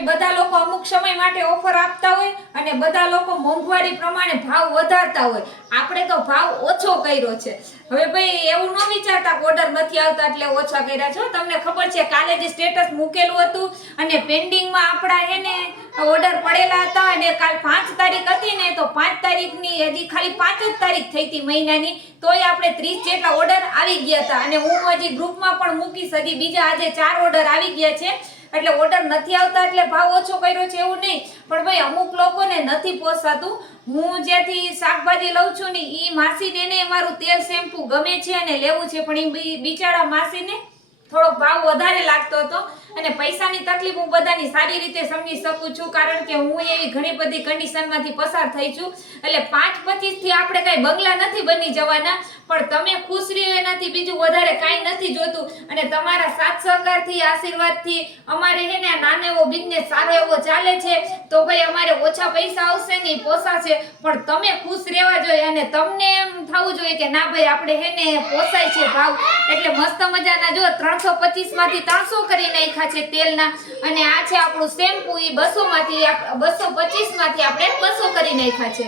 બધા લોકો અમુક સમય માટે ઓફર આપતા હોય અને બધા લોકો મોંઘવારી પ્રમાણે ભાવ વધારતા હોય. આપણે તો ભાવ ઓછો કર્યો છે. હવે ભાઈ એવું ન વિચારતા કે ઓર્ડર નથી આવતા એટલે ઓછા કર્યા છો. તમને ખબર છે કાલે જે સ્ટેટસ મૂકેલું હતું અને પેન્ડિંગમાં આપણા હે ને ઓર્ડર પડેલા હતા અને કાલ 5 તારીખ હતી ને તો 5 તારીખની હજી ખાલી 5 જ તારીખ થઈ હતી મહિનાની, તોય આપણે 30 જેટલા ઓર્ડર આવી ગયા હતા. અને હું હજી ગ્રુપમાં પણ મૂકીશ, હજી બીજા આજે 4 ઓર્ડર આવી ગયા છે. એટલે ઓર્ડર નથી આવતા એટલે ભાવ ઓછો કર્યો છે એવું નહીં, પણ ભાઈ અમુક લોકોને નથી પોસાતું. હું જ્યાંથી શાકભાજી લઉં છું ને ઈ માસીને એને મારું તેલ શેમ્પુ ગમે છે અને લેવું છે, પણ ઈ બિચારા માસીને થોડો ભાવ વધારે લાગતો હતો. અને પૈસાની તકલીફ હું બધાની સારી રીતે સમજી શકું છું, કારણ કે હું એવી ઘણી બધી કન્ડિશનમાંથી પસાર થઈ છું. એટલે 5-25 થી આપણે કઈ બંગલા નથી બની જવાના, પણ તમે ખુશ રહ્યો એનાથી બીજું વધારે કાંઈ નથી જોતું. અને તમારા સાથ સહકારથી આશીર્વાદથી અમારે હે ને નાનો એવો બિઝનેસ સારો એવો ચાલે છે. તો ભાઈ અમારે ઓછા પૈસા આવશે ને પોસાશે, પણ તમે ખુશ રહેવા જોઈએ અને તમને એમ થવું જોઈએ કે ના ભાઈ આપણે હે ને પોસાય છે ભાવ. એટલે મસ્ત મજાના જો 325 માંથી 300 કરી નાખ્યા છે તેલના. અને આ છે આપણું શેમ્પુ, ઈ 200 માંથી 225 માંથી આપણે 200 કરી નાખ્યા છે.